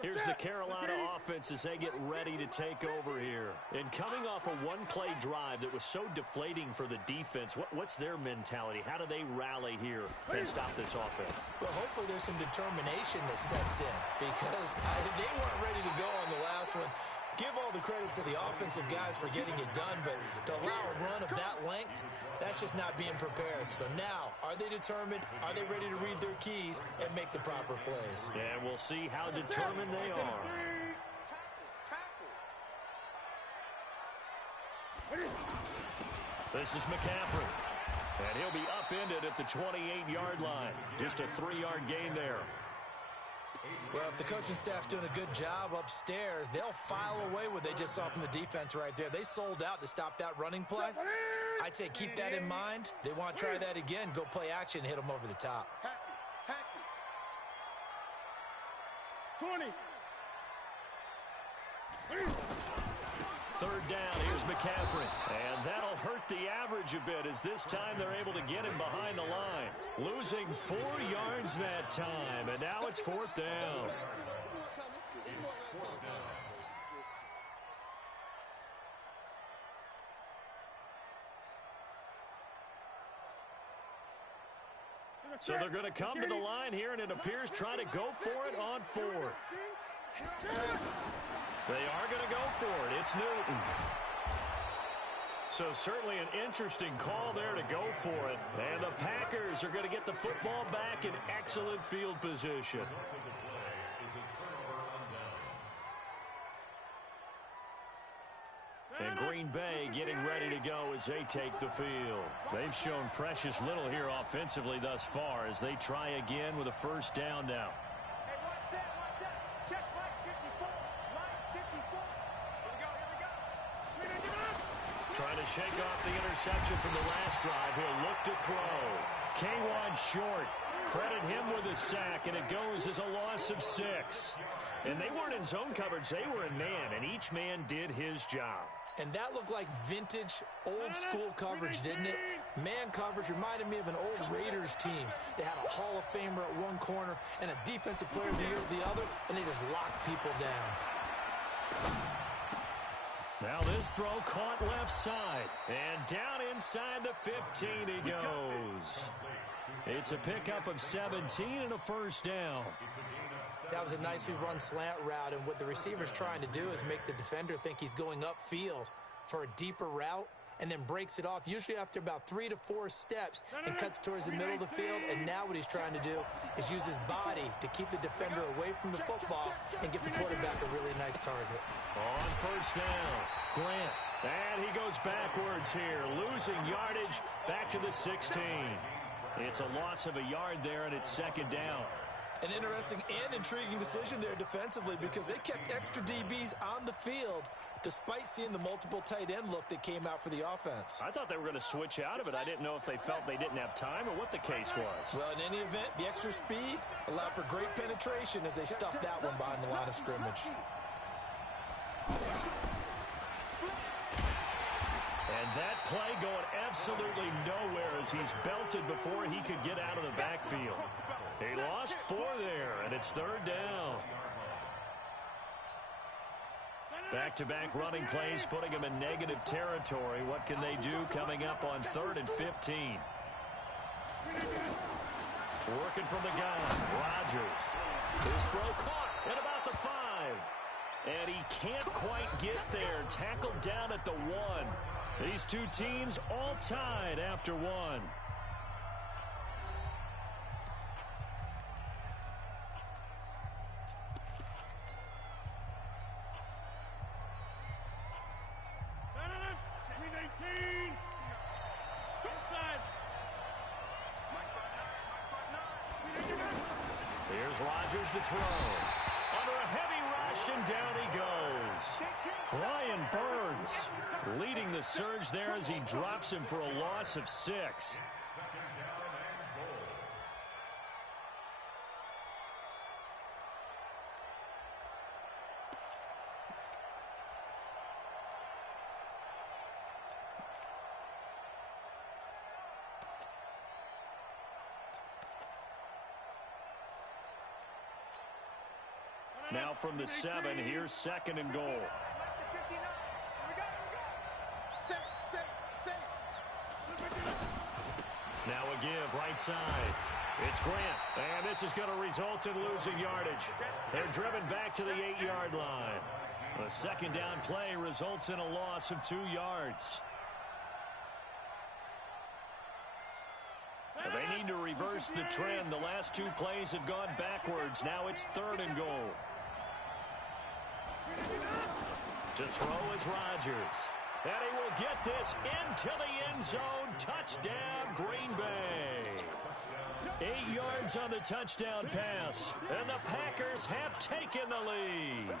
Here's the Carolina offense as they get ready to take over here. And coming off a one-play drive that was so deflating for the defense, what's their mentality? How do they rally here and stop this offense? Well, hopefully there's some determination that sets in because they weren't ready to go on the last one. Give all the credit to the offensive guys for getting it done, but to allow a run of that length, that's just not being prepared. So now, are they determined? Are they ready to read their keys and make the proper plays? And we'll see how determined they are. This is McCaffrey. And he'll be upended at the 28-yard line. Just a 3-yard gain there. Well, if the coaching staff's doing a good job upstairs, they'll file away what they just saw from the defense right there. They sold out to stop that running play. I'd say keep that in mind. They want to try that again. Go play action and hit them over the top. 20. Third down, here's McCaffrey. And that'll hurt the average a bit as this time they're able to get him behind the line. Losing 4 yards that time, and now it's 4th down. So they're going to come to the line here, and it appears try to go for it on 4th. They are going to go for it. It's Newton. So certainly an interesting call there to go for it. And the Packers are going to get the football back in excellent field position. And Green Bay getting ready to go as they take the field. They've shown precious little here offensively thus far as they try again with a first down now. Trying to shake off the interception from the last drive. He'll look to throw. K1 short. Credit him with a sack, and it goes as a loss of 6. And they weren't in zone coverage. They were in man, and each man did his job. And that looked like vintage, old-school coverage, didn't it? Man coverage reminded me of an old Raiders team. They had a Hall of Famer at one corner and a Defensive Player of the Year at the other, and they just locked people down. Now this throw caught left side. And down inside the 15 he goes. It's a pickup of 17 and a first down. That was a nicely run slant route, and what the receiver's trying to do is make the defender think he's going upfield for a deeper route and then breaks it off, usually after about 3 to 4 steps, and cuts towards the middle of the field. And now what he's trying to do is use his body to keep the defender away from the football and give the quarterback a really nice target. On first down, Grant. And he goes backwards here, losing yardage back to the 16. It's a loss of a yard there, and it's second down. An interesting and intriguing decision there defensively because they kept extra DBs on the field despite seeing the multiple tight end look that came out for the offense. I thought they were going to switch out of it. I didn't know if they felt they didn't have time or what the case was. Well, in any event, the extra speed allowed for great penetration as they stuffed that one behind the line of scrimmage. And that play going absolutely nowhere as he's belted before he could get out of the backfield. He lost 4 there, and it's third down. Back-to-back running plays putting him in negative territory. What can they do coming up on 3rd and 15? Working from the gun, Rodgers. His throw caught at about the 5. And he can't quite get there. Tackled down at the 1. These two teams all tied after 1. Here's Rodgers to throw. Under a heavy rush, and down he goes. Brian Burns leading the surge there as he drops him for a loss of 6. Now from the 7, here's 2nd and goal. Now a give, right side. It's Grant, and this is going to result in losing yardage. They're driven back to the 8-yard line. A 2nd down play results in a loss of 2 yards. They need to reverse the trend. The last 2 plays have gone backwards. Now it's 3rd and goal. To throw is Rodgers. And he will get this into the end zone. Touchdown, Green Bay. 8 yards on the touchdown pass. And the Packers have taken the lead.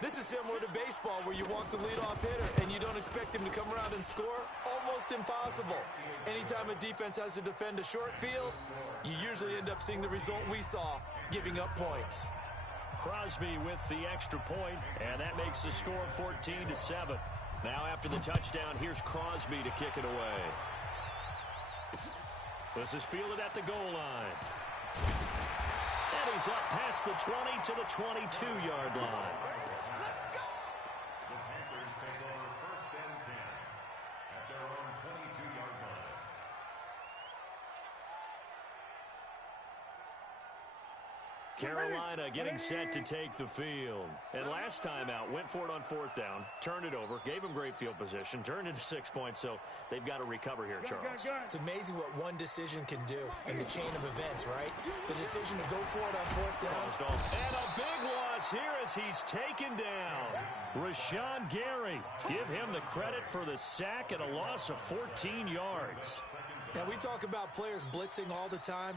This is similar to baseball where you walk the leadoff hitter and you don't expect him to come around and score. Almost impossible. Anytime a defense has to defend a short field, you usually end up seeing the result we saw, giving up points. Crosby with the extra point, and that makes the score 14-7. Now after the touchdown, here's Crosby to kick it away. This is fielded at the goal line. And he's up past the 20 to the 22-yard line. Carolina getting set to take the field. And last time out, went for it on 4th down, turned it over, gave them great field position, turned into 6 points, so they've got to recover here, Charles. It's amazing what one decision can do in the chain of events, right? The decision to go for it on 4th down. And a big loss here as he's taken down. Rashawn Gary, give him the credit for the sack and a loss of 14 yards. Now, we talk about players blitzing all the time.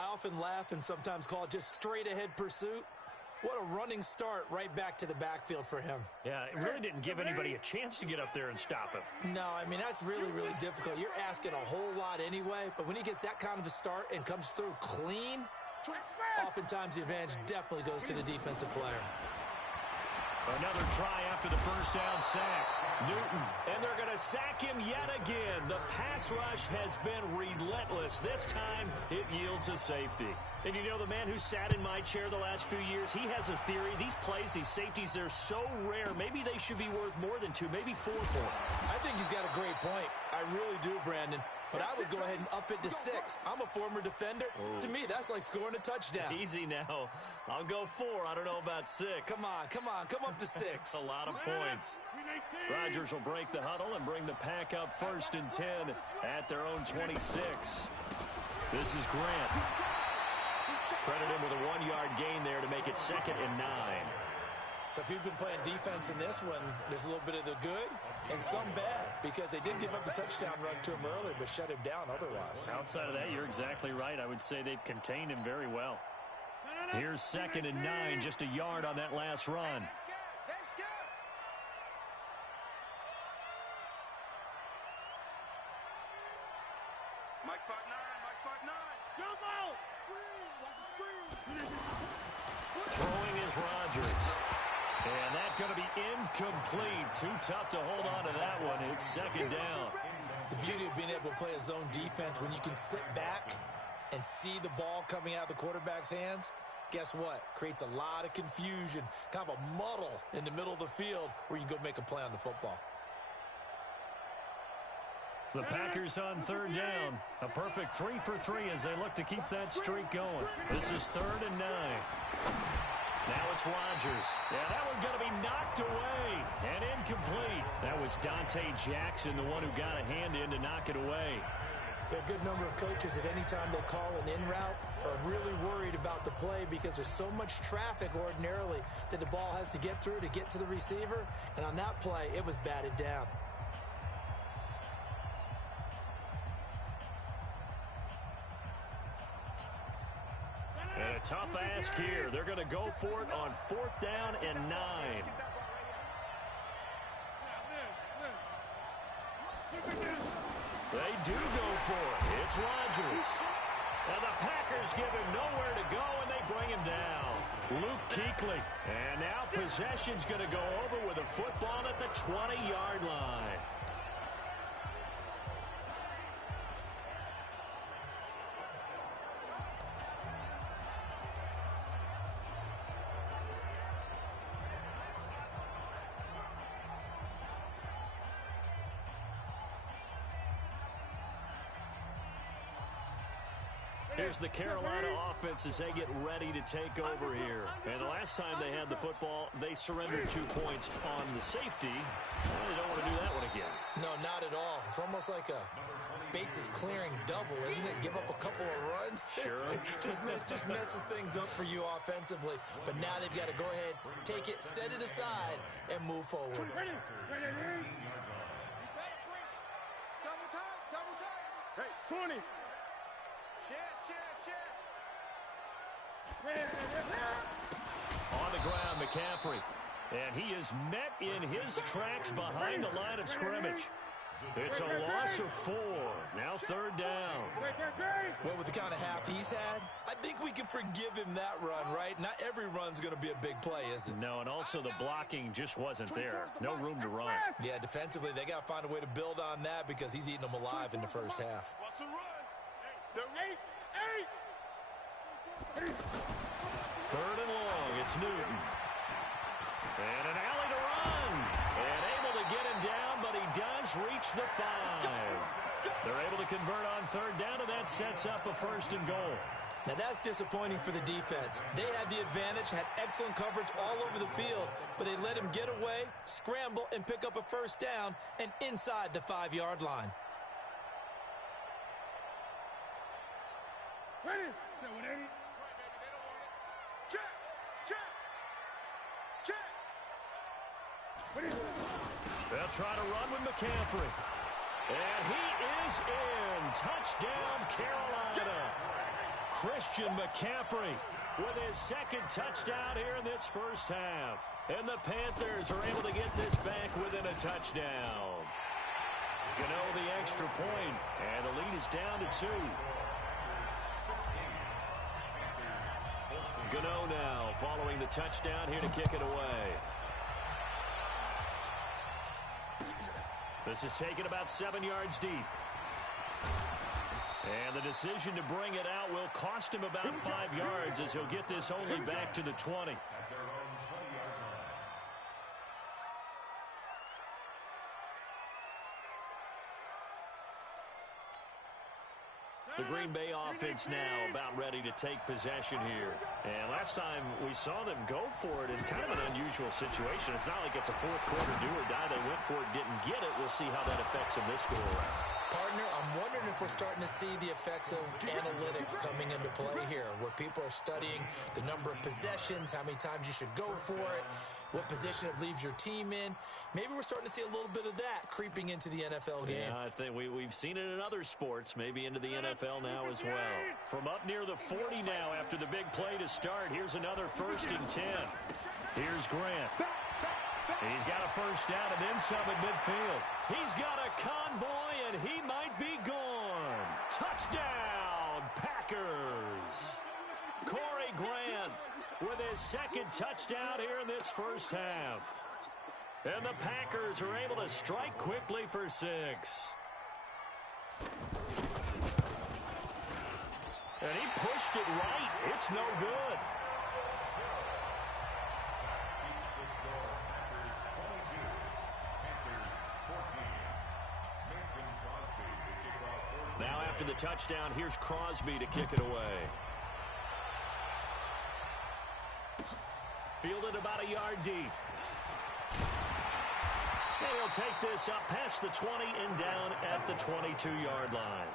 I often laugh and sometimes call it just straight-ahead pursuit. What a running start right back to the backfield for him. Yeah, it really didn't give anybody a chance to get up there and stop him. No, I mean, that's really, really difficult. You're asking a whole lot anyway, but when he gets that kind of a start and comes through clean, oftentimes the advantage definitely goes to the defensive player. Another try after the first down sack. Newton, and they're going to sack him yet again. The pass rush has been relentless. This time, it yields a safety. And you know, the man who sat in my chair the last few years, he has a theory. These plays, these safeties, they're so rare. Maybe they should be worth more than 2, maybe 4 points. I think he's got a great point. I really do, Brandon. But I would go ahead and up it to 6. I'm a former defender. Oh. To me, that's like scoring a touchdown. Easy now. I'll go 4. I don't know about 6. Come on. Come up to 6. A lot of points. Rodgers will break the huddle and bring the pack up 1st and 10 at their own 26. This is Grant. Credit him with a 1-yard gain there to make it 2nd and 9. So if you've been playing defense in this one, there's a little bit of the good and some bad, because they did give up the touchdown run to him earlier, but shut him down otherwise. Outside of that, you're exactly right. I would say they've contained him very well. Here's 2nd and 9, just a yard on that last run. Throwing is Rodgers. And that's going to be incomplete. Too tough to hold on to that one. It's 2nd down. The beauty of being able to play a zone defense, when you can sit back and see the ball coming out of the quarterback's hands, guess what? Creates a lot of confusion, kind of a muddle in the middle of the field where you can go make a play on the football. The Packers on 3rd down. A perfect 3 for 3 as they look to keep that streak going. This is 3rd and 9. Now it's Rodgers. Yeah, that one's going to be knocked away and incomplete. That was Dante Jackson, the one who got a hand in to knock it away. There are a good number of coaches at any time they call an in route are really worried about the play because there's so much traffic ordinarily that the ball has to get through to get to the receiver. And on that play, it was batted down. And a tough ask here. They're going to go for it on 4th down and 9. They do go for it. It's Rodgers. And the Packers give him nowhere to go, and they bring him down. Luke Kuechly. And now possession's going to go over with a football at the 20-yard line. Here's the Carolina offense as they get ready to take over here. And the last time they had the football, they surrendered 2 points on the safety. They don't want to do that one again. No, not at all. It's almost like a bases clearing double, isn't it? Give up a couple of runs. Sure. just messes things up for you offensively. But now they've got to go ahead, take it, set it aside, and move forward. Ready. Hey, 20. On the ground, McCaffrey. And he is met in his tracks behind the line of scrimmage. It's a loss of 4. Now 3rd down. Well, with the kind of half he's had, I think we can forgive him that run, right? Not every run's going to be a big play, is it? No, and also the blocking just wasn't there. No room to run. Yeah, defensively, they got to find a way to build on that because he's eating them alive in the first half. 3rd and long. It's Newton. And an alley to run. And able to get him down, but he does reach the 5. They're able to convert on 3rd down, and that sets up a 1st and goal. Now, that's disappointing for the defense. They had the advantage, had excellent coverage all over the field, but they let him get away, scramble, and pick up a 1st down and inside the 5-yard line. Ready. They'll try to run with McCaffrey. And he is in. Touchdown, Carolina. Christian McCaffrey with his 2nd touchdown here in this first half. And the Panthers are able to get this back within a touchdown. Gano the extra point, and the lead is down to 2. Gano now following the touchdown here to kick it away. This is taken about 7 yards deep. And the decision to bring it out will cost him about 5 yards as he'll get this only back to the 20. The Green Bay offense now about ready to take possession here. And last time we saw them go for it in kind of an unusual situation. It's not like it's a 4th quarter do or die. They went for it, didn't get it. We'll see how that affects them this go around. Partner, I'm wondering if we're starting to see the effects of analytics coming into play here, where people are studying the number of possessions, how many times you should go for it, what position it leaves your team in. Maybe we're starting to see a little bit of that creeping into the NFL game. Yeah, I think we've seen it in other sports, maybe into the NFL now as well. From up near the 40 now after the big play to start, here's another 1st and 10. Here's Grant. He's got a 1st down and then some at midfield. He's got a convoy, and he might be gone. Touchdown, Packers. Corey Grant with his 2nd touchdown here in this first half. And the Packers are able to strike quickly for 6. And he pushed it right. It's no good. Now after the touchdown, here's Crosby to kick it away. Fielded about a yard deep. And he'll take this up past the 20 and down at the 22-yard line.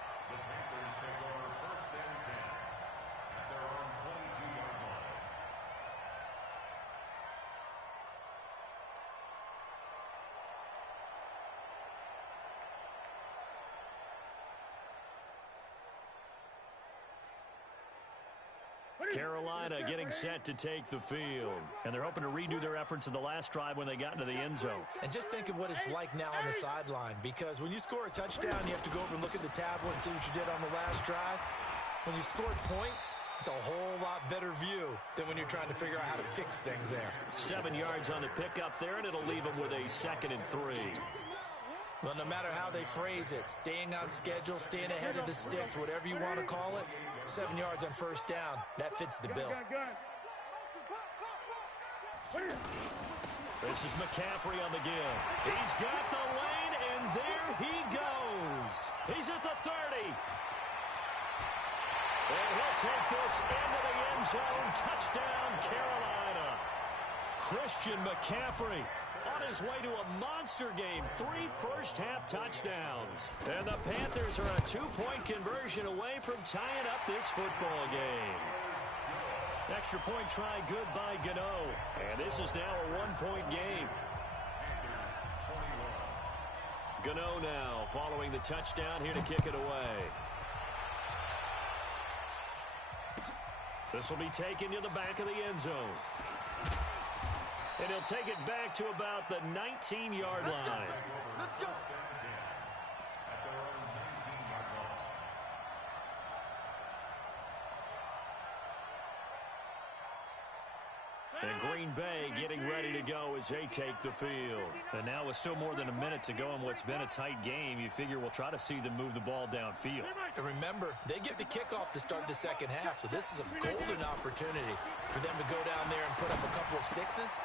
Carolina getting set to take the field. And they're hoping to redo their efforts in the last drive when they got into the end zone. And just think of what it's like now on the sideline, because when you score a touchdown, you have to go over and look at the tablet and see what you did on the last drive. When you scored points, it's a whole lot better view than when you're trying to figure out how to fix things there. 7 yards on the pickup there, and it'll leave them with a 2nd and 3. Well, no matter how they phrase it, staying on schedule, staying ahead of the sticks, whatever you want to call it, 7 yards on 1st down, that fits the bill. This is McCaffrey on the give. He's got the lane, and there he goes. He's at the 30. And he'll take this into the end zone. Touchdown, Carolina. Christian McCaffrey on his way to a monster game. 3 first-half touchdowns. And the Panthers are a 2-point conversion away from tying up this football game. Extra point try good by Gano. And this is now a 1-point game. Gano now following the touchdown here to kick it away. This will be taken to the back of the end zone. And he'll take it back to about the 19-yard line. Let's go. And Green Bay getting ready to go as they take the field. And now with still more than a minute to go in what's been a tight game, you figure we'll try to see them move the ball downfield. And remember, they get the kickoff to start the second half, so this is a golden opportunity for them to go down there and put up a couple of sixes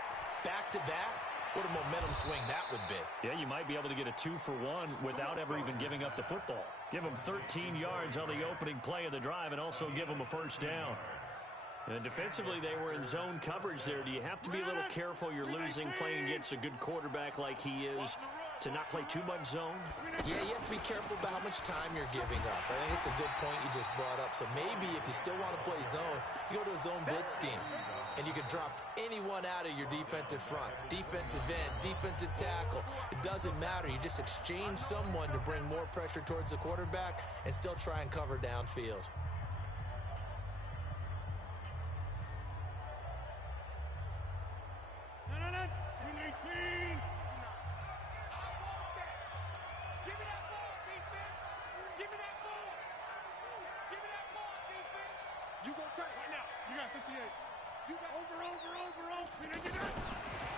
back-to-back. What a momentum swing that would be. Yeah, you might be able to get a 2-for-1 without ever even giving up the football. Give them 13 yards on the opening play of the drive and also give them a first down. And defensively, they were in zone coverage there. Do you have to be a little careful you're losing playing against a good quarterback like he is to not play too much zone? Yeah, you have to be careful about how much time you're giving up. I think it's a good point you just brought up. So maybe if you still want to play zone, you go to a zone blitz scheme. And you can drop anyone out of your defensive front. Defensive end, defensive tackle. It doesn't matter. You just exchange someone to bring more pressure towards the quarterback and still try and cover downfield.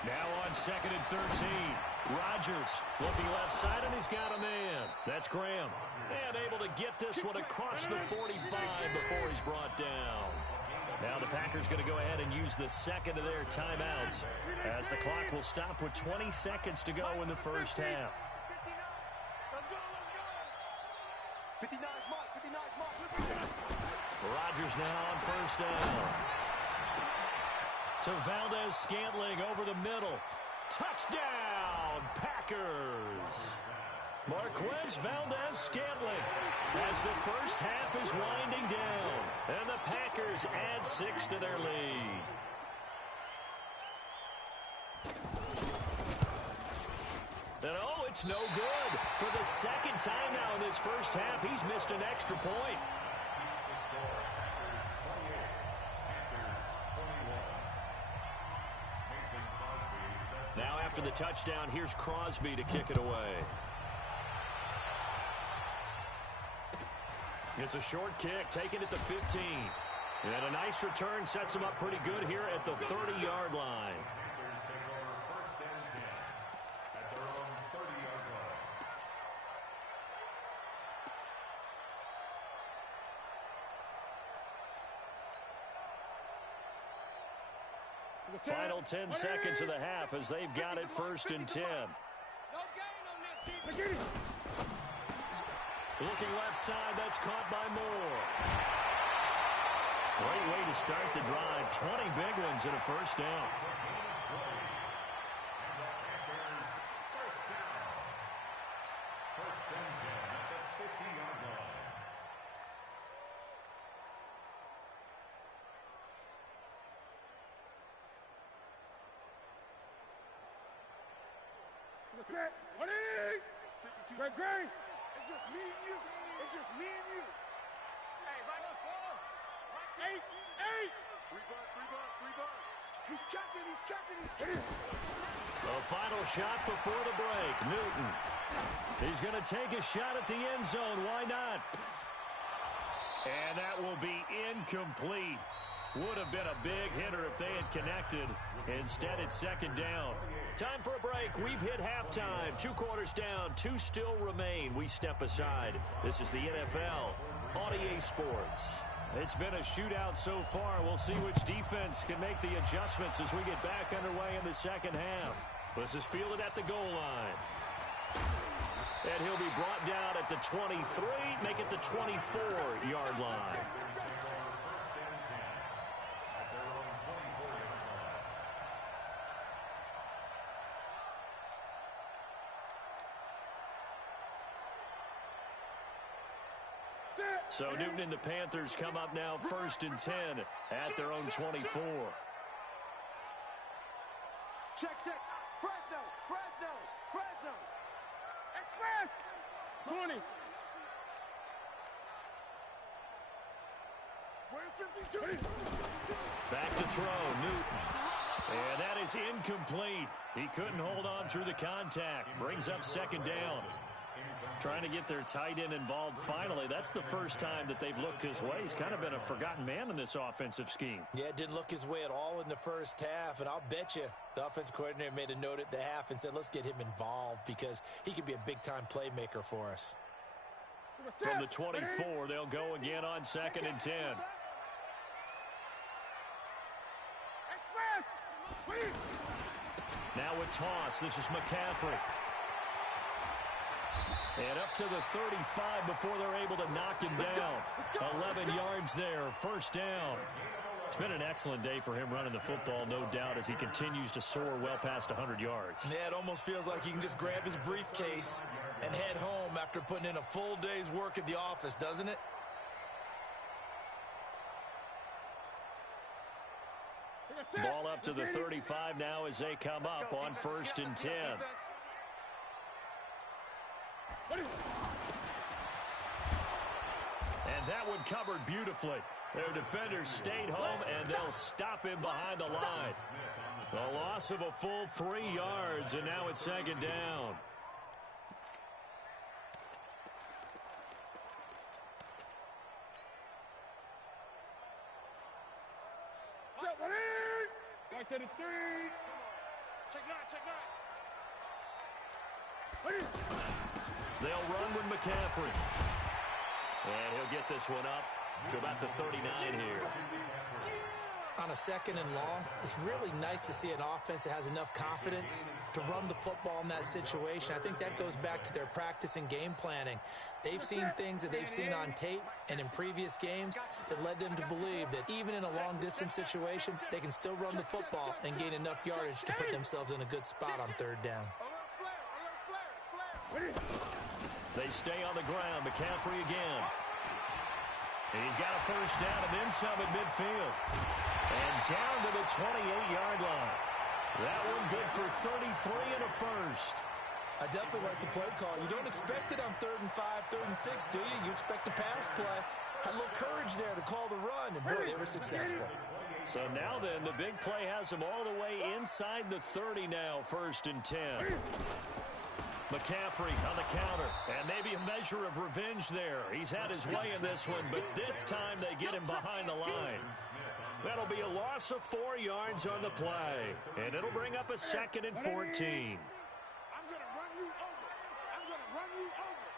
Now on 2nd and 13. Rodgers looking left side, and he's got a man. That's Graham. And able to get this one across the 45 before he's brought down. Now the Packers going to go ahead and use the second of their timeouts as the clock will stop with 20 seconds to go in the first half. Rodgers now on first down. To Valdez-Scantling over the middle. Touchdown, Packers. Marquez Valdez-Scantling as the first half is winding down. And the Packers add 6 to their lead. And oh, it's no good. For the second time now in this first half, he's missed an extra point. Now after the touchdown, here's Crosby to kick it away. It's a short kick, taken at the 15. And a nice return sets him up pretty good here at the 30-yard line. Final 10 seconds of the half as they've got it 1st and 10. Looking left side, that's caught by Moore. Great way to start the drive. 20 big ones and a first down. Great. It's just me and you. It's just me and you. Hey, right. 8. Free bud. He's checking. The final shot before the break. Newton. He's going to take a shot at the end zone. Why not? And that will be incomplete. Would have been a big hitter if they had connected. Instead, it's second down. Time for a break. We've hit halftime. 2 quarters down. 2 still remain. We step aside. This is the NFL on EA Sports. It's been a shootout so far. We'll see which defense can make the adjustments as we get back underway in the second half. This is fielded at the goal line. And he'll be brought down at the 23, make it the 24-yard line. So Newton and the Panthers come up now 1st and 10 at their own 24. Check. Fresno. Express. 20. Where's 52? Back to throw, Newton. And that is incomplete. He couldn't hold on through the contact. Brings up 2nd down. Trying to get their tight end involved finally. That's the first time that they've looked his way. He's kind of been a forgotten man in this offensive scheme. Yeah, it didn't look his way at all in the first half, and I'll bet you the offense coordinator made a note at the half and said, let's get him involved because he can be a big-time playmaker for us. From the 24, they'll go again on 2nd and 10. Now a toss. This is McCaffrey. And up to the 35 before they're able to knock him down. 11 yards there, 1st down. It's been an excellent day for him running the football, no doubt, as he continues to soar well past 100 yards. Yeah, it almost feels like he can just grab his briefcase and head home after putting in a full day's work at the office, doesn't it? Ball up to the 35 now as they come up on 1st and 10. And that one covered beautifully. Their defenders stayed home, and they'll stop him behind the line. The loss of a full 3 yards, and now it's 2nd down. They'll run with McCaffrey. And he'll get this one up to about the 39 here. On a 2nd and long, it's really nice to see an offense that has enough confidence to run the football in that situation. I think that goes back to their practice and game planning. They've seen things that they've seen on tape and in previous games that led them to believe that even in a long-distance situation, they can still run the football and gain enough yardage to put themselves in a good spot on 3rd down. They stay on the ground. McCaffrey again. He's got a 1st down and then some at midfield. And down to the 28-yard line. That one good for 33 and a 1st. I definitely like the play call. You don't expect it on 3rd and 5, 3rd and 6, do you? You expect a pass play. Had a little courage there to call the run, and boy, they were successful. So now then, the big play has him all the way inside the 30 now, 1st and 10. McCaffrey on the counter, and maybe a measure of revenge there. He's had his way in this one, but this time they get him behind the line. That'll be a loss of 4 yards on the play, and it'll bring up a 2nd and 14. I'm going to run you over. I'm going to run you over.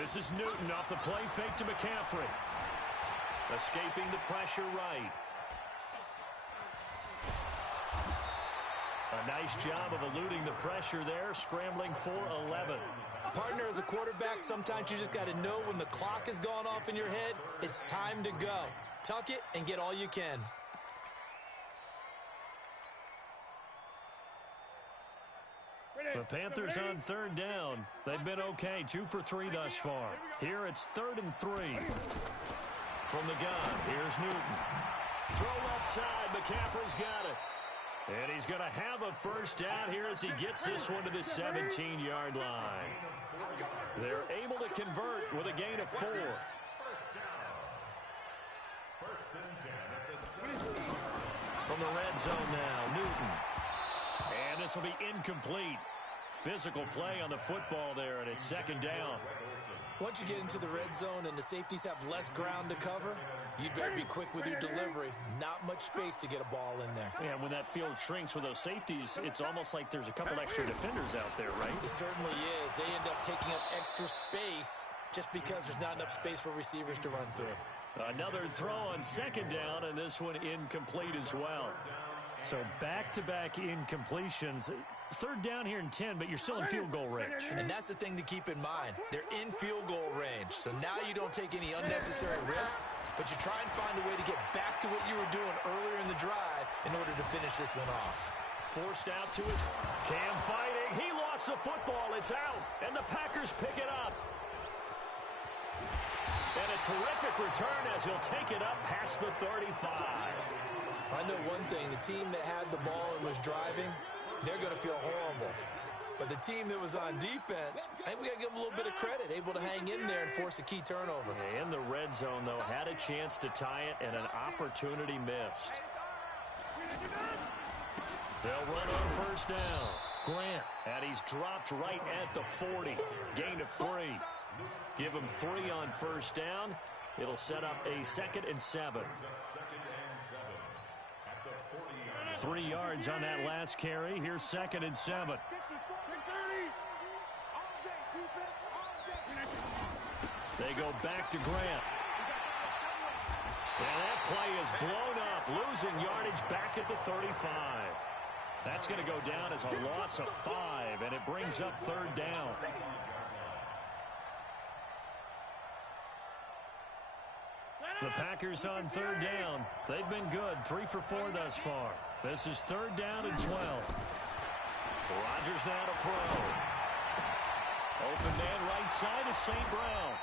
This is Newton off the play fake to McCaffrey. Escaping the pressure right. A nice job of eluding the pressure there, scrambling for 11. Partner, as a quarterback, sometimes you just got to know when the clock has gone off in your head, it's time to go. Tuck it and get all you can. The Panthers on 3rd down. They've been okay, 2 for 3 thus far. Here it's 3rd and 3. From the gun, here's Newton. Throw left side, McCaffrey's got it. And he's going to have a 1st down here as he gets this one to the 17-yard line. They're able to convert with a gain of 4. From the red zone now, Newton. And this will be incomplete. Physical play on the football there, and it's 2nd down. Once you get into the red zone and the safeties have less ground to cover, you'd better be quick with your delivery. Not much space to get a ball in there. Yeah, when that field shrinks with those safeties, it's almost like there's a couple extra defenders out there, right? It certainly is. They end up taking up extra space just because there's not enough space for receivers to run through. Another throw on 2nd down, and this one incomplete as well. So back-to-back incompletions. 3rd down here in 10, but you're still in field goal range. And that's the thing to keep in mind. They're in field goal range. So now you don't take any unnecessary risks, but you try and find a way to get back to what you were doing earlier in the drive in order to finish this one off. Forced out to his Cam fighting. He lost the football. It's out, and the Packers pick it up. terrific return as he'll take it up past the 35. I know one thing. The team that had the ball and was driving, they're going to feel horrible. But the team that was on defense, I think we got to give them a little bit of credit, able to hang in there and force a key turnover. In the red zone, though, had a chance to tie it and an opportunity missed. They'll run on first down. Grant, and he's dropped right at the 40. Gain of 3. Give him 3 on first down. It'll set up a 2nd and 7. 3 yards on that last carry. Here's 2nd and 7. They go back to Grant. And that play is blown up, losing yardage back at the 35. That's going to go down as a loss of 5, and it brings up 3rd down. The Packers on 3rd down. They've been good, 3 for 4 thus far. This is 3rd down and 12. Rodgers now to throw. Open man right side is St. Brown.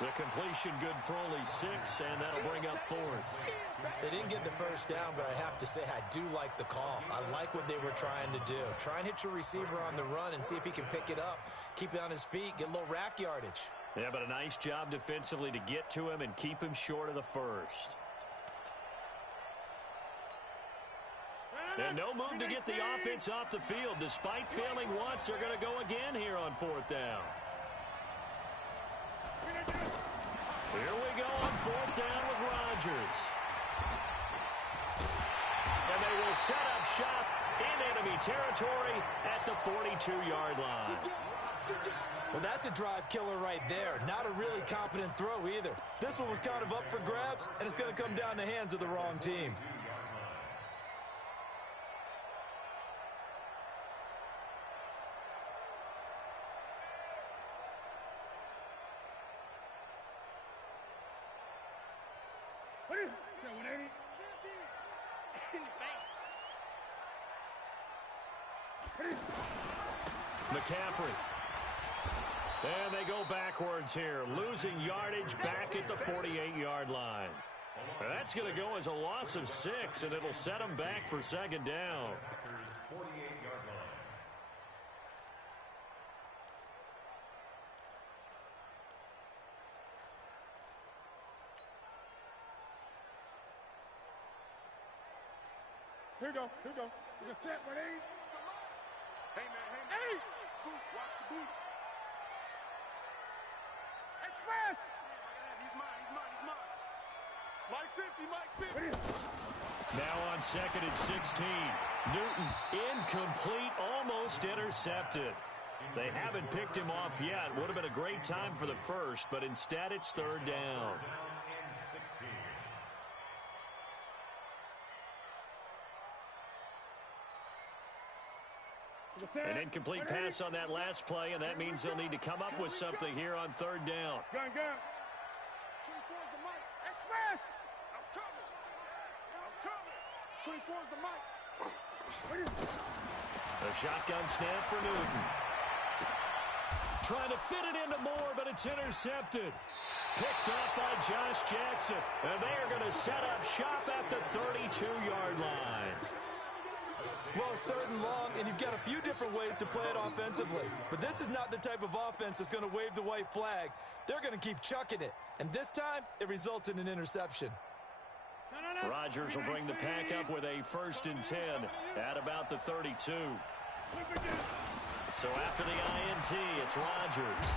The completion good for only 6, and that'll bring up 4th. They didn't get the first down, but I have to say I do like the call. I like what they were trying to do. Try and hit your receiver on the run and see if he can pick it up. Keep it on his feet, get a little rack yardage. Yeah, but a nice job defensively to get to him and keep him short of the first. And no move to get the offense off the field. Despite failing once, they're going to go again here on 4th down. Here we go on 4th down with Rodgers. And they will set up shop in enemy territory at the 42-yard line. Well, that's a drive killer right there. Not a really confident throw either. This one was kind of up for grabs, and it's going to come down the hands of the wrong team. McCaffrey. And they go backwards here, losing yardage back at the 48-yard line. That's going to go as a loss of 6, and it'll set them back for 2nd down. Here we go. We're going to set, but hey. Hey, man. Hey! Watch the boot. Express! He's mine. Mike 50. Now on 2nd and 16. Newton incomplete, almost intercepted. They haven't picked him off yet. Would have been a great time for the first, but instead it's 3rd down. An incomplete pass on that last play, and that means they'll need to come up with something here on 3rd down. Gun. 24's the mic. Express! I'm coming. 24's the mic. A shotgun snap for Newton. Trying to fit it into Moore, but it's intercepted. Picked up by Josh Jackson, and they are going to set up shop at the 32-yard line. Well, it's 3rd and long, and you've got a few different ways to play it offensively. But this is not the type of offense that's going to wave the white flag. They're going to keep chucking it. And this time, it results in an interception. Rodgers will bring the pack up with a 1st and 10 at about the 32. So after the INT, it's Rodgers.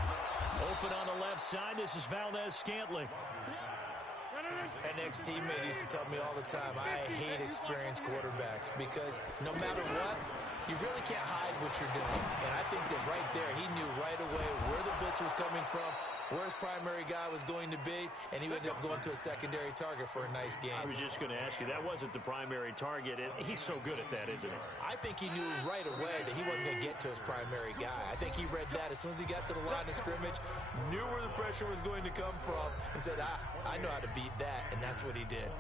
Open on the left side, this is Valdez-Scantling. An ex-teammate used to tell me all the time, I hate experienced quarterbacks because no matter what, you really can't hide what you're doing. And I think that right there, he knew right away where the blitz was coming from, where his primary guy was going to be, and he ended up going to a secondary target for a nice game. I was just going to ask you, that wasn't the primary target. He's so good at that, isn't he? I think he knew right away that he wasn't going to get to his primary guy. I think he read that as soon as he got to the line of scrimmage, knew where the pressure was going to come from, and said, I know how to beat that, and that's what he did.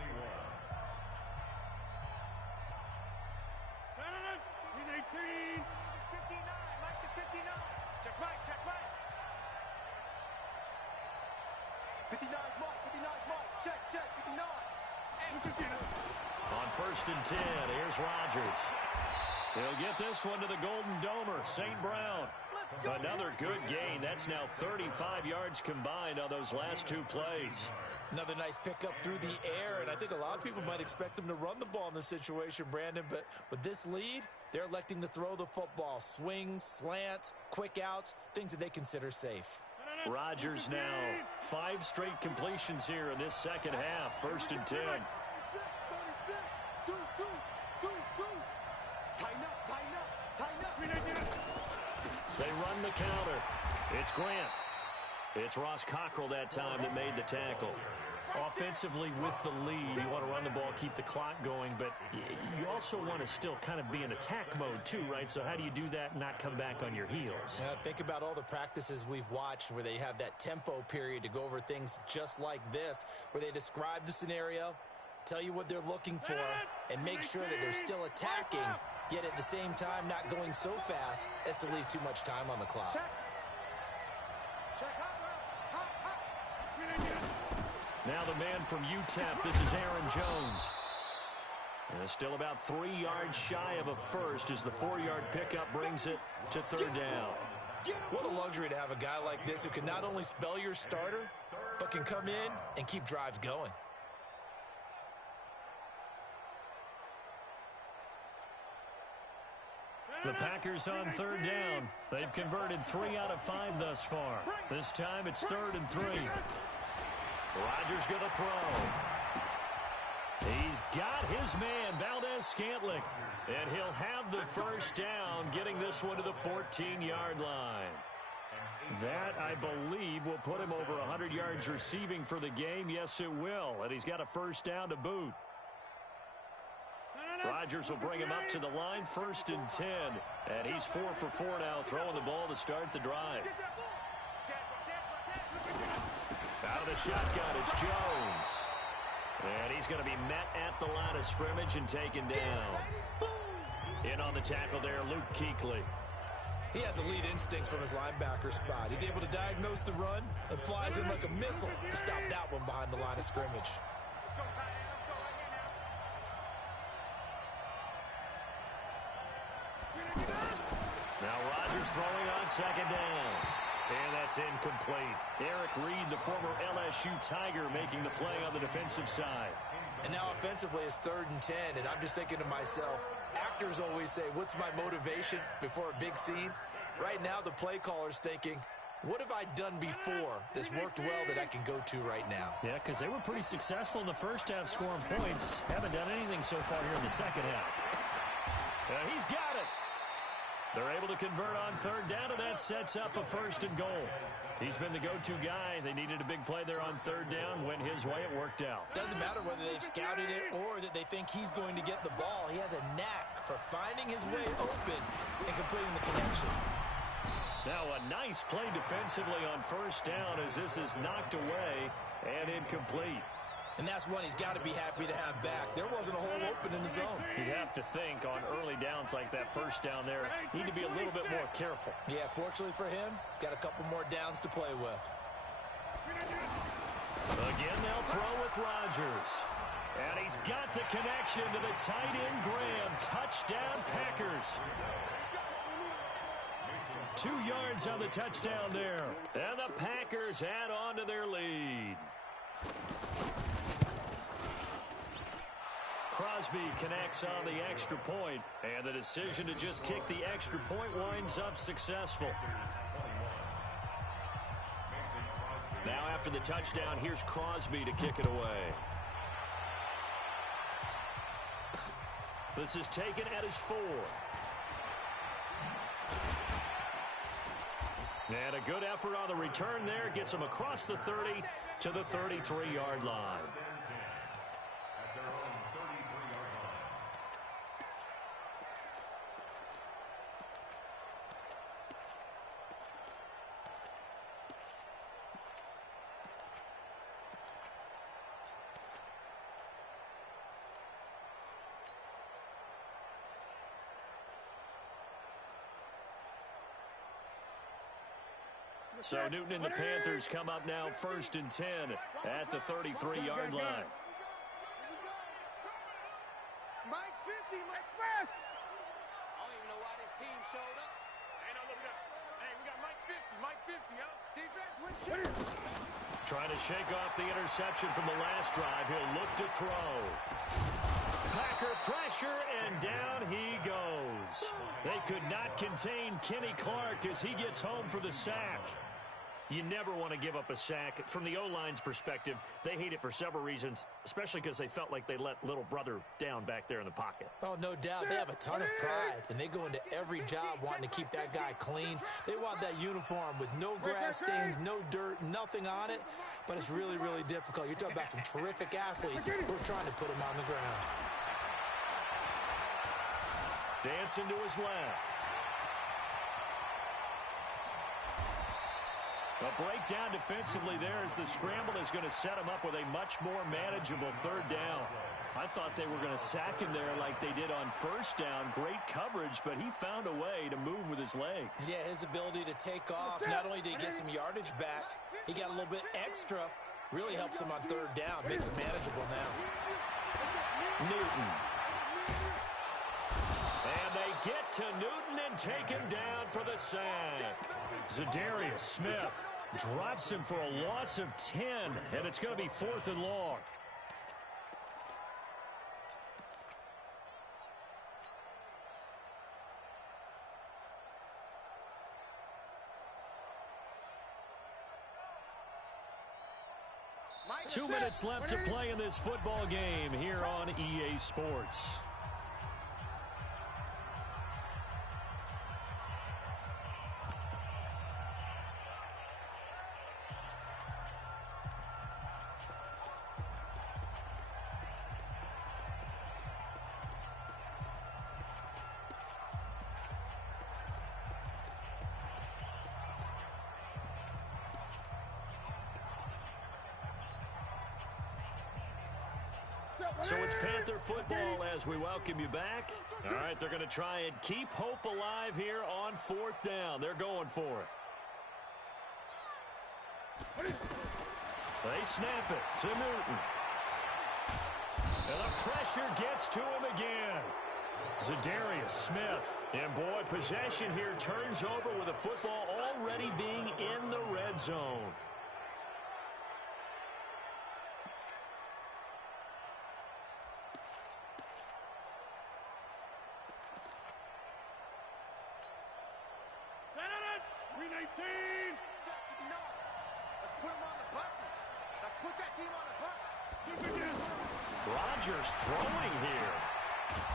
He's 18. 59. Mike to 59. Check Mike. 59 Mike. check. You know it. On 1st and 10, here's Rodgers. He'll get this one to the Golden Domer, St. Brown. Another good gain. That's now 35 yards combined on those last 2 plays. Another nice pickup through the air, and I think a lot of people might expect them to run the ball in this situation, Brandon, but with this lead, they're electing to throw the football. Swings, slants, quick outs, things that they consider safe. Rodgers now 5 straight completions here in this second half. 1st and 10. They run the counter. It's Grant. It's Ross Cockrell that time that made the tackle. Offensively with the lead, you want to run the ball, keep the clock going, but you also want to still kind of be in attack mode too, right? So how do you do that and not come back on your heels? Yeah, think about all the practices we've watched where they have that tempo period to go over things just like this, where they describe the scenario, tell you what they're looking for, and make sure that they're still attacking, yet at the same time not going so fast as to leave too much time on the clock. Now the man from UTEP, this is Aaron Jones. And still about 3 yards shy of a first as the 4-yard pickup brings it to 3rd down. What a luxury to have a guy like this who can not only spell your starter, but can come in and keep drives going. The Packers on 3rd down. They've converted 3 out of 5 thus far. This time it's 3rd and 3. Rodgers going to throw. He's got his man, Valdez-Scantling. And he'll have the first down, getting this one to the 14-yard line. That, I believe, will put him over 100 yards receiving for the game. Yes, it will. And he's got a first down to boot. Rodgers will bring him up to the line, 1st and 10. And he's 4 for 4 now, throwing the ball to start the drive. Out of the shotgun, it's Jones. And he's going to be met at the line of scrimmage and taken down. In on the tackle there, Luke Kuechly. He has elite instincts from his linebacker spot. He's able to diagnose the run and flies in like a missile to stop that one behind the line of scrimmage. Now Rodgers throwing on 2nd down. And that's incomplete. Eric Reed, the former LSU Tiger, making the play on the defensive side. And now offensively it's 3rd and 10, and I'm just thinking to myself, actors always say, what's my motivation before a big scene? Right now the play caller's thinking, what have I done before that's worked well that I can go to right now? Yeah, because they were pretty successful in the first half scoring points. Haven't done anything so far here in the second half. He's got it. They're able to convert on 3rd down, and that sets up a 1st and goal. He's been the go-to guy. They needed a big play there on 3rd down. Went his way. It worked out. Doesn't matter whether they've scouted it or that they think he's going to get the ball. He has a knack for finding his way open and completing the connection. Now a nice play defensively on 1st down as this is knocked away and incomplete. And that's one he's got to be happy to have back. There wasn't a hole open in the zone. You'd have to think on early downs like that 1st down there, need to be a little bit more careful. Yeah, fortunately for him, got a couple more downs to play with. Again, they'll throw with Rodgers. And he's got the connection to the tight end Graham. Touchdown Packers. 2 yards on the touchdown there. And the Packers add on to their lead. Crosby connects on the extra point, and the decision to just kick the extra point winds up successful. Now after the touchdown, here's Crosby to kick it away. This is taken at his 4. And a good effort on the return there gets him across the 30 to the 33-yard line. So Newton and the Panthers come up now 1st and 10 at the 33-yard line. Mike's 50, Mike. I don't even know why this team showed up. We got Mike 50, Mike 50, yo. Defense, win shit. Trying to shake off the interception from the last drive. He'll look to throw. Packer pressure, and down he goes. They could not contain Kenny Clark as he gets home for the sack. You never want to give up a sack. From the O-line's perspective, they hate it for several reasons, especially because they felt like they let little brother down back there in the pocket. Oh, no doubt. They have a ton of pride, and they go into every job wanting to keep that guy clean. They want that uniform with no grass stains, no dirt, nothing on it, but it's really, really difficult. You're talking about some terrific athletes who are trying to put him on the ground. Dancing to his left. A breakdown defensively there as the scramble is going to set him up with a much more manageable 3rd down. I thought they were going to sack him there like they did on 1st down. Great coverage, but he found a way to move with his legs. Yeah, his ability to take off, not only did he get some yardage back, he got a little bit extra. Really helps him on 3rd down, makes him manageable now. Newton. And they get to Newton and take him down for the sack. Zadarius Smith drops him for a loss of 10, and it's going to be 4th and long. Mike, 2 minutes left to play in this football game here on EA Sports. So it's Panther football as we welcome you back. All right, they're going to try and keep hope alive here on 4th down. They're going for it. They snap it to Newton. And the pressure gets to him again. Zadarius Smith. And boy, possession here turns over with the football already being in the red zone. Rodgers throwing here.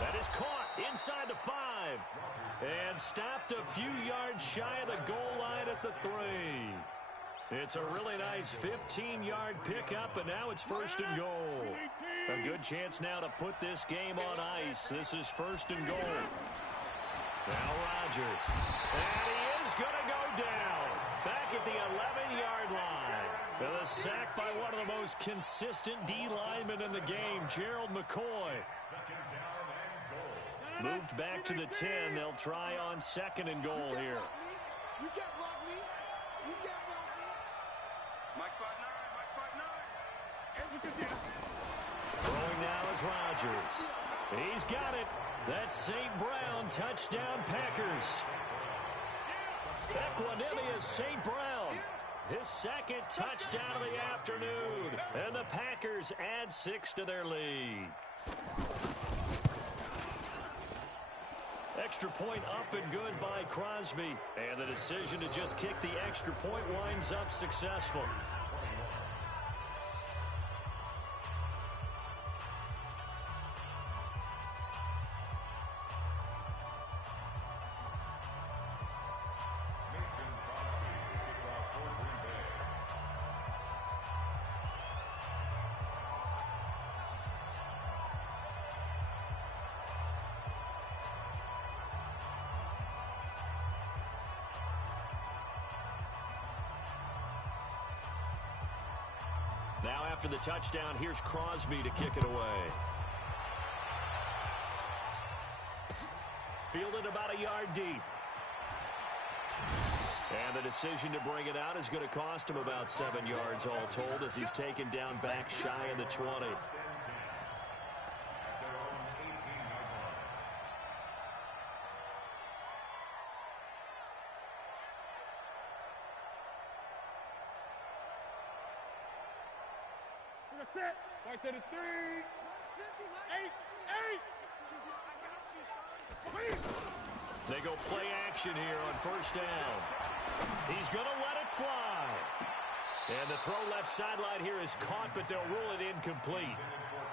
That is caught inside the 5. And stopped a few yards shy of the goal line at the 3. It's a really nice 15-yard pickup, and now it's 1st and goal. A good chance now to put this game on ice. This is 1st and goal. Now Rodgers. And he is going to go down. Back at the 11-yard line. The sack by one of the most consistent D linemen in the game, Gerald McCoy. Moved back to the 10. They'll try on 2nd and goal here. You can't block me. You can't block me. Mike 5'9", Mike 5'9". Throwing now is Rodgers. He's got it. That's St. Brown, touchdown Packers. Equanimous St. Brown. His 2nd touchdown of the afternoon. And the Packers add 6 to their lead. Extra point up and good by Crosby. And the decision to just kick the extra point winds up successful. Now after the touchdown, here's Crosby to kick it away. Fielded about a yard deep. And the decision to bring it out is going to cost him about 7 yards all told as he's taken down back shy of the 20. Set. Right to the 3. 8. They go play action here on first down. He's going to let it fly. And the throw left sideline here is caught, but they'll rule it incomplete.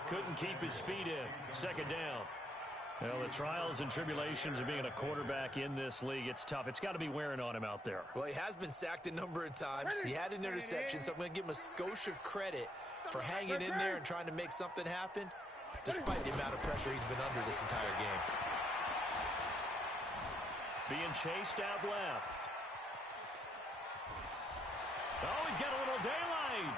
Couldn't keep his feet in. Second down. Well, the trials and tribulations of being a quarterback in this league, it's tough. It's got to be wearing on him out there. Well, he has been sacked a number of times. He had an interception, so I'm going to give him a skosh of credit for hanging in there and trying to make something happen, despite the amount of pressure he's been under this entire game. Being chased out left. Oh, he's got a little daylight.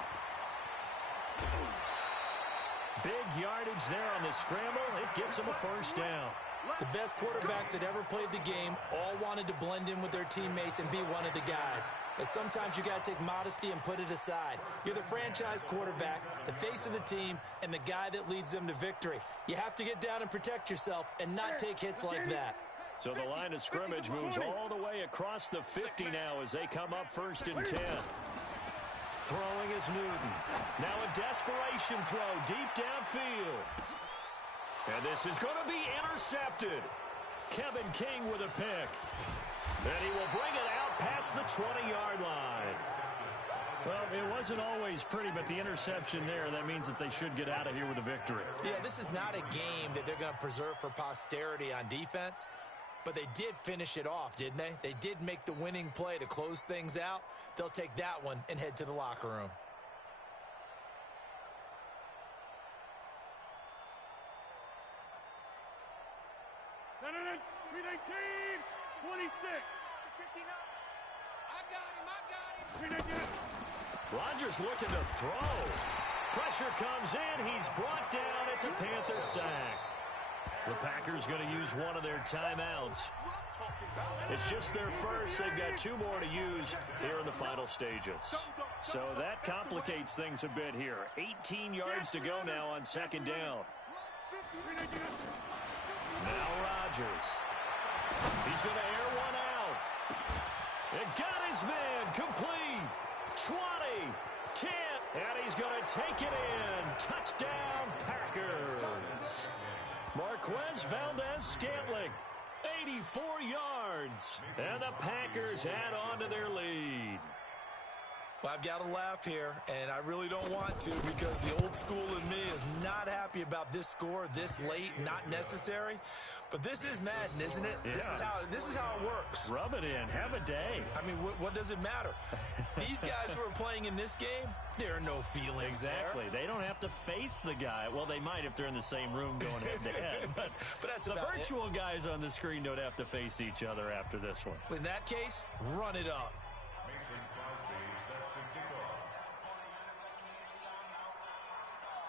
Big yardage there on the scramble. It gets him a first down. The best quarterbacks that ever played the game all wanted to blend in with their teammates and be one of the guys. But sometimes you got to take modesty and put it aside. You're the franchise quarterback, the face of the team, and the guy that leads them to victory. You have to get down and protect yourself and not take hits like that. So the line of scrimmage moves all the way across the 50 now as they come up first and 10. Throwing is Newton. Now a desperation throw deep downfield. And this is going to be intercepted. Kevin King with a pick. And he will bring it out past the 20-yard line. Well, it wasn't always pretty, but the interception there, that means that they should get out of here with a victory. Yeah, this is not a game that they're going to preserve for posterity on defense, but they did finish it off, didn't they? They did make the winning play to close things out. They'll take that one and head to the locker room. No, 319, 26. 59. I got him. Rodgers looking to throw. Pressure comes in. He's brought down. It's a Panther sack. The Packers going to use one of their timeouts. It's just their first. They've got 2 more to use here in the final stages. So that complicates things a bit here. 18 yards to go now on second down. Now Rodgers. He's going to air one out. It got his man complete. 20, 10, and he's going to take it in. Touchdown, Packers. Marquez Valdez-Scantling, 84 yards. And the Packers add on to their lead. Well, I've got to laugh here, and I really don't want to because the old school in me is not happy about this score this late, not necessary. But this is Madden, isn't it? Yeah. This is how it works. Rub it in. Have a day. I mean, what does it matter? These guys who are playing in this game, there are no feelings Exactly. there. They don't have to face the guy. Well, they might if they're in the same room going head-to-head. But that's the about virtual guys on the screen don't have to face each other after this one. In that case, run it up.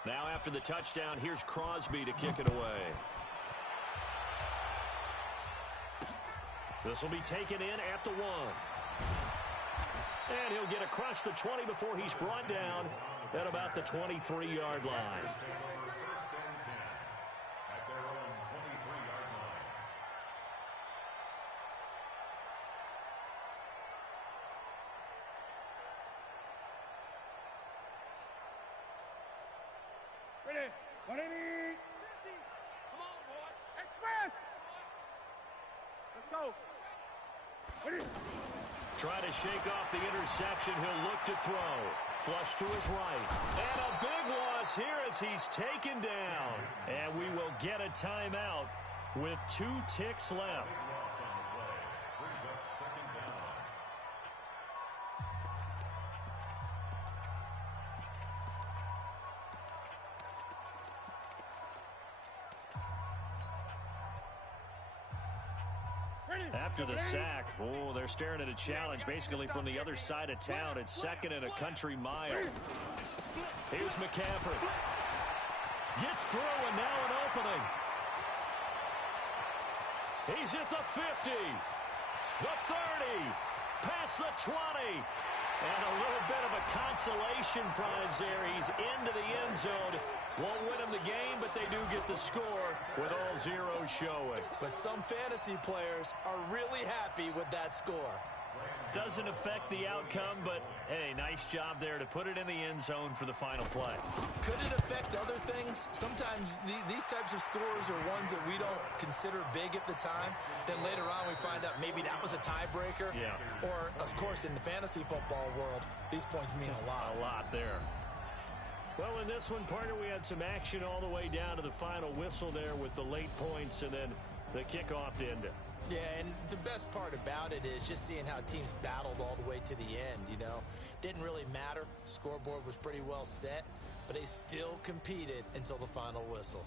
Now after the touchdown, here's Crosby to kick it away. This will be taken in at the 1. And he'll get across the 20 before he's brought down at about the 23-yard line. Ready? 180. Come on, boy. Express. Let's go. Ready? Try to shake off the interception. He'll look to throw. Flush to his right. And a big loss here as he's taken down. And we will get a timeout with 2 ticks left. After the sack, they're staring at a challenge basically from the other side of town. It's second and a country mile. Here's McCaffrey. Gets through and now an opening. He's at the 50, the 30, past the 20. And a little bit of a consolation prize there. He's into the end zone. Won't win him the game, but they do get the score with all zeros showing. But some fantasy players are really happy with that score. Doesn't affect the outcome, but, hey, nice job there to put it in the end zone for the final play. Could it affect other things? Sometimes these types of scores are ones that we don't consider big at the time. Then later on we find out maybe that was a tiebreaker. Yeah. Or, of course, in the fantasy football world, these points mean a lot. A lot there. Well, in this one, partner, we had some action all the way down to the final whistle there with the late points and then the kickoff to end it. Yeah, and the best part about it is just seeing how teams battled all the way to the end, you know. Didn't really matter. Scoreboard was pretty well set, but they still competed until the final whistle.